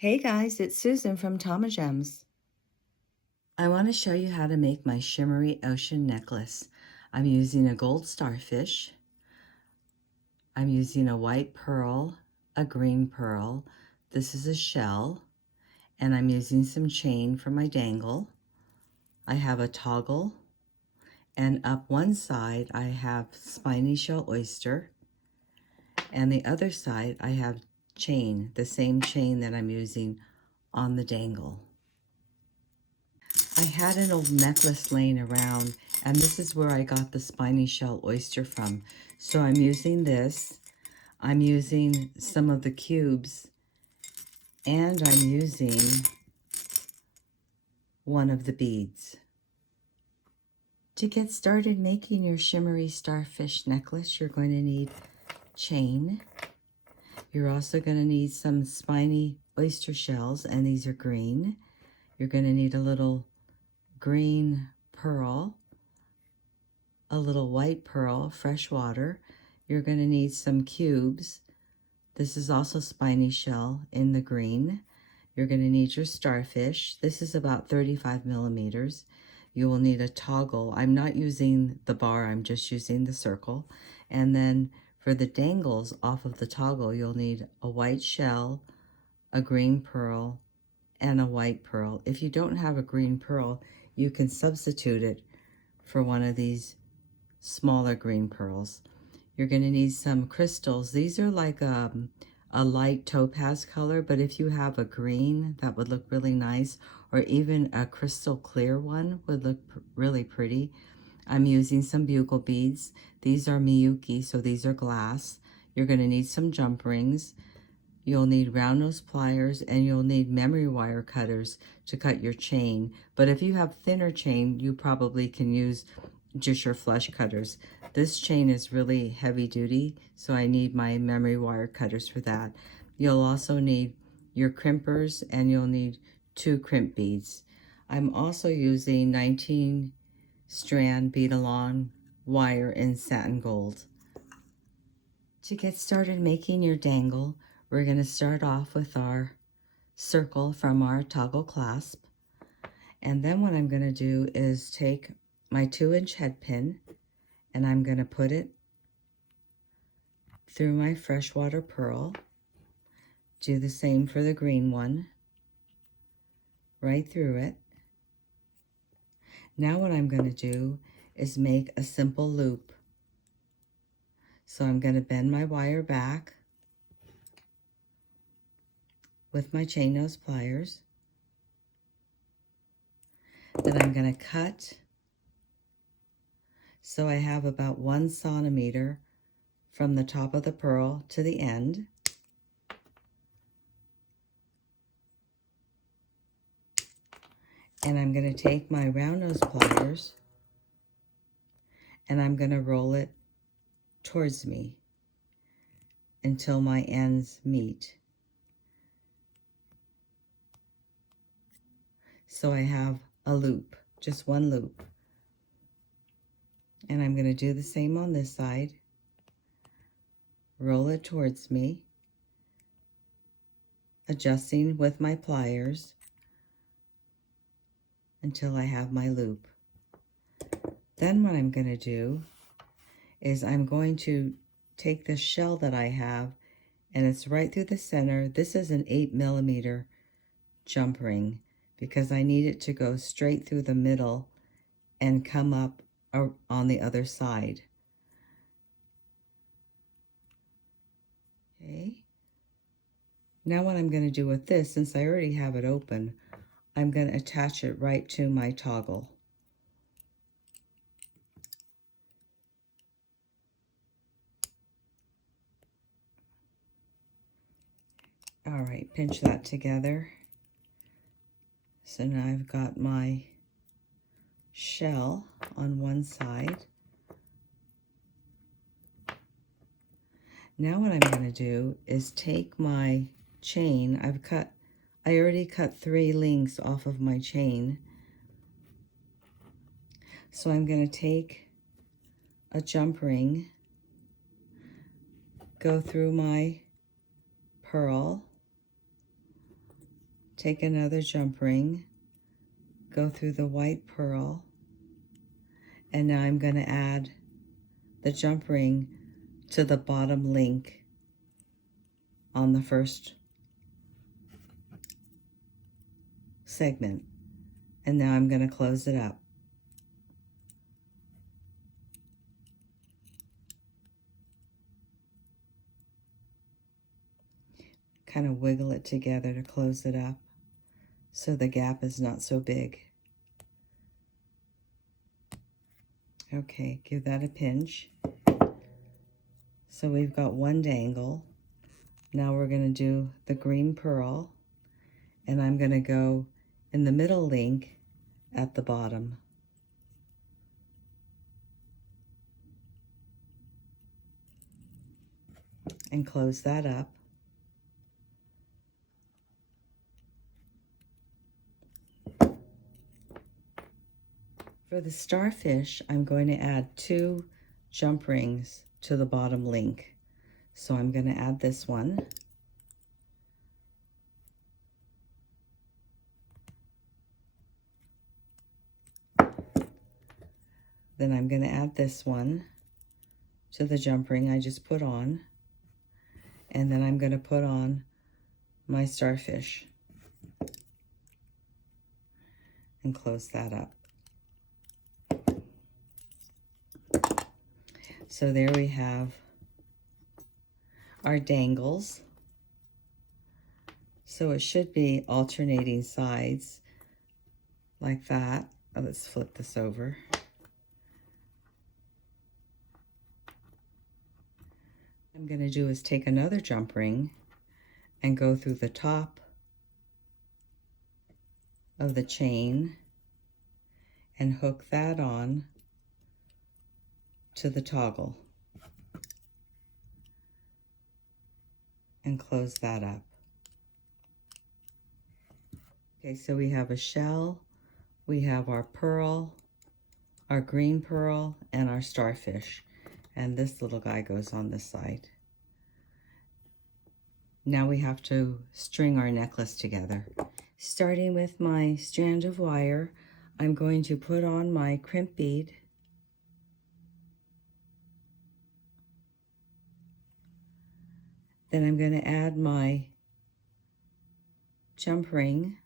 Hey guys, it's Susan from Tama Gems. I want to show you how to make my shimmery ocean necklace. I'm using a gold starfish. I'm using a white pearl, a green pearl. This is a shell. And I'm using some chain for my dangle. I have a toggle. And up one side I have spiny shell oyster. And the other side I have chain, the same chain that I'm using on the dangle. I had an old necklace laying around, and this is where I got the spiny shell oyster from. So I'm using this. I'm using some of the cubes, and I'm using one of the beads. To get started making your shimmery starfish necklace, you're going to need chain. You're also going to need some spiny oyster shells, and these are green. You're going to need a little green pearl, a little white pearl, freshwater. You're going to need some cubes. This is also spiny shell in the green. You're going to need your starfish. This is about 35 millimeters. You will need a toggle. I'm not using the bar, I'm just using the circle. And then for the dangles off of the toggle, you'll need a white shell, a green pearl, and a white pearl. If you don't have a green pearl, you can substitute it for one of these smaller green pearls. You're going to need some crystals. These are like a light topaz color, but if you have a green, that would look really nice, or even a crystal clear one would look really pretty. I'm using some bugle beads. These are miyuki, so these are glass. You're going to need some jump rings. You'll need round nose pliers, and you'll need memory wire cutters to cut your chain. But if you have thinner chain, you probably can use just your flush cutters. This chain is really heavy duty, so I need my memory wire cutters for that. You'll also need your crimpers, and you'll need 2 crimp beads. I'm also using 19 strand bead along wire in satin gold. To get started making your dangle, we're going to start off with our circle from our toggle clasp. And then what I'm going to do is take my 2-inch head pin, and I'm going to put it through my freshwater pearl. Do the same for the green one, right through it. Now what I'm going to do is make a simple loop. So I'm going to bend my wire back with my chain nose pliers. Then I'm going to cut so I have about 1 centimeter from the top of the pearl to the end. And I'm going to take my round nose pliers and I'm going to roll it towards me until my ends meet. So I have a loop, just one loop. And I'm going to do the same on this side. Roll it towards me, adjusting with my pliers until I have my loop. Then what I'm going to do is I'm going to take the shell that I have, and it's right through the center. This is an 8 millimeter jump ring because I need it to go straight through the middle and come up on the other side. Okay. Now what I'm going to do with this, since I already have it open, I'm going to attach it right to my toggle. All right, pinch that together. So now I've got my shell on one side. Now what I'm going to do is take my chain. I already cut 3 links off of my chain. So I'm going to take a jump ring, go through my pearl, take another jump ring, go through the white pearl, and now I'm going to add the jump ring to the bottom link on the first segment. And now I'm going to close it up. Kind of wiggle it together to close it up so the gap is not so big. Okay, give that a pinch. So we've got one dangle. Now we're going to do the green pearl, and I'm going to go in the middle link at the bottom. And close that up. For the starfish, I'm going to add 2 jump rings to the bottom link. So I'm going to add this one. Then I'm going to add this one to the jump ring I just put on. And then I'm going to put on my starfish and close that up. So there we have our dangles. So it should be alternating sides like that. Oh, let's flip this over. What I'm going to do is take another jump ring and go through the top of the chain and hook that on to the toggle and close that up. Okay, so we have a shell, we have our pearl, our green pearl, and our starfish. And this little guy goes on this side. Now we have to string our necklace together. Starting with my strand of wire, I'm going to put on my crimp bead. Then I'm going to add my jump ring,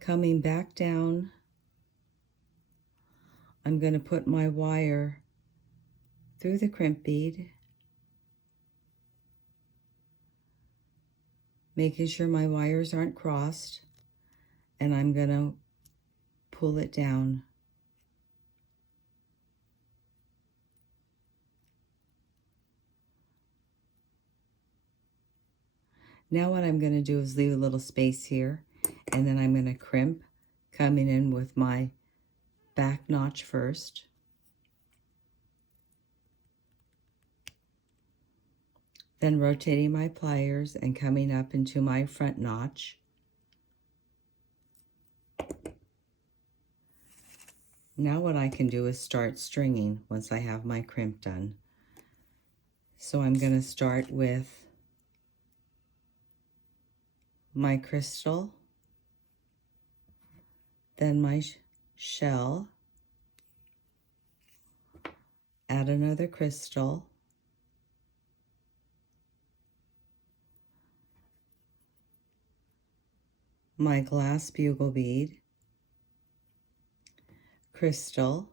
coming back down. I'm going to put my wire through the crimp bead, making sure my wires aren't crossed, and I'm going to pull it down. Now what I'm going to do is leave a little space here, and then I'm going to crimp, coming in with my back notch first. Then rotating my pliers and coming up into my front notch. Now what I can do is start stringing once I have my crimp done. So I'm going to start with my crystal, then my shell, add another crystal, my glass bugle bead, crystal,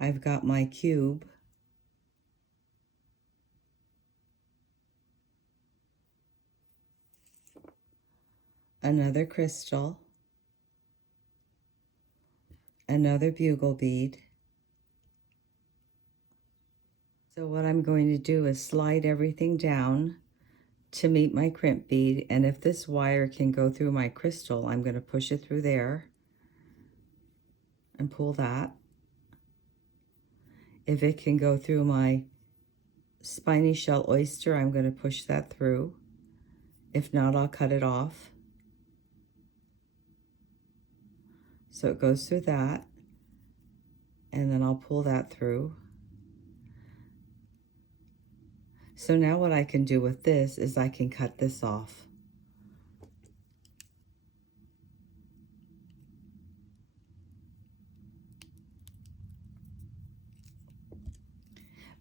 I've got my cube, another crystal, another bugle bead. So what I'm going to do is slide everything down to meet my crimp bead, and if this wire can go through my crystal, I'm going to push it through there and pull that. If it can go through my spiny shell oyster, I'm going to push that through. If not, I'll cut it off. So it goes through that, and then I'll pull that through. So now what I can do with this is I can cut this off.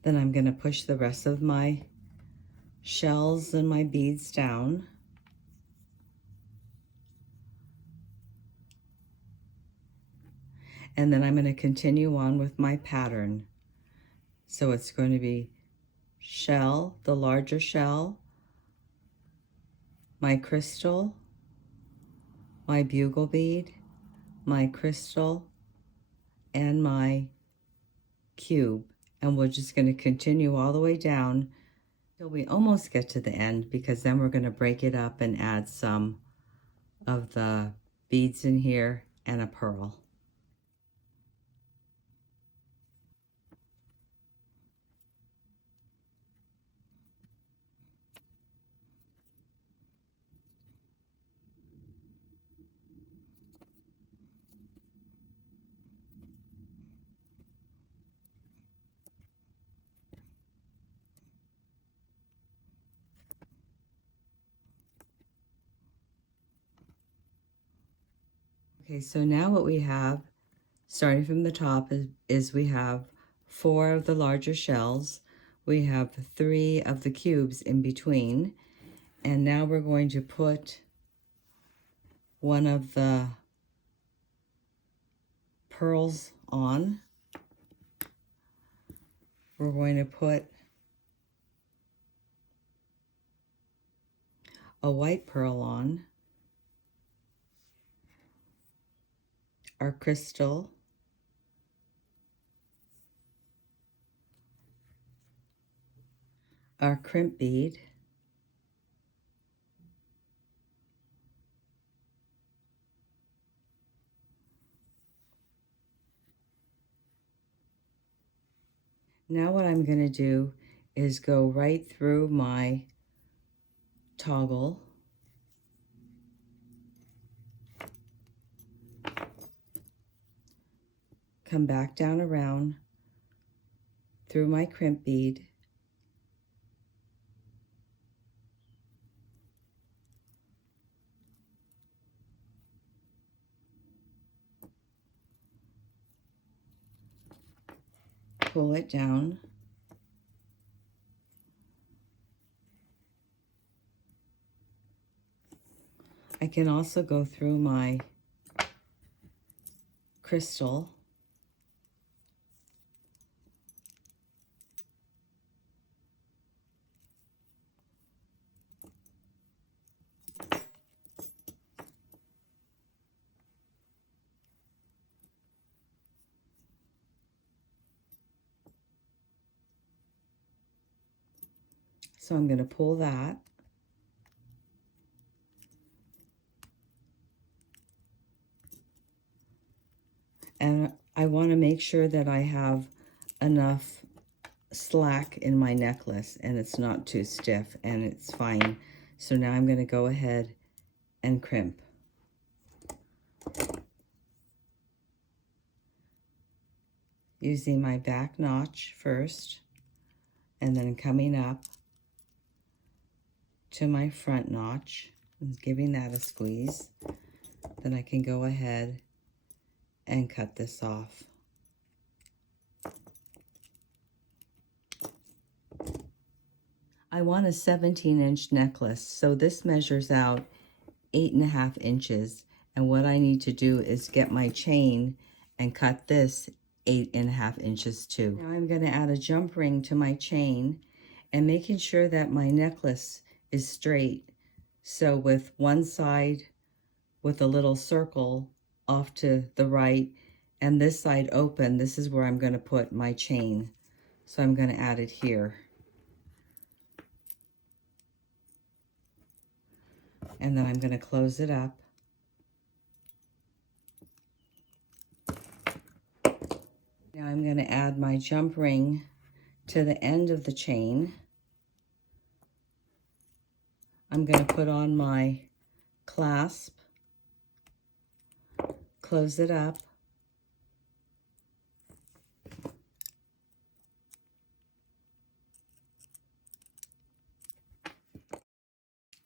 Then I'm going to push the rest of my shells and my beads down. And then I'm going to continue on with my pattern. So it's going to be shell, the larger shell, my crystal, my bugle bead, my crystal, and my cube. And we're just going to continue all the way down till we almost get to the end, because then we're going to break it up and add some of the beads in here and a pearl. Okay, so now what we have, starting from the top, is we have 4 of the larger shells. We have 3 of the cubes in between. And now we're going to put one of the pearls on. We're going to put a white pearl on, our crystal, our crimp bead, now what I'm going to do is go right through my toggle, come back down around through my crimp bead, pull it down, I can also go through my crystal, so I'm going to pull that, and I want to make sure that I have enough slack in my necklace and it's not too stiff and it's fine. So now I'm going to go ahead and crimp. Using my back notch first and then coming up to my front notch and giving that a squeeze. Then I can go ahead and cut this off. I want a 17-inch necklace, so this measures out 8.5 inches, and what I need to do is get my chain and cut this 8.5 inches too. Now I'm going to add a jump ring to my chain and making sure that my necklace is straight. So with one side with a little circle off to the right and this side open, this is where I'm going to put my chain. So I'm going to add it here. And then I'm going to close it up. Now I'm going to add my jump ring to the end of the chain. I'm going to put on my clasp, close it up,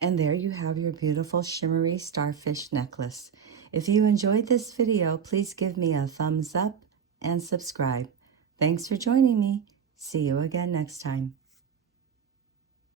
And there you have your beautiful shimmery starfish necklace. If you enjoyed this video, please give me a thumbs up and subscribe. Thanks for joining me. See you again next time.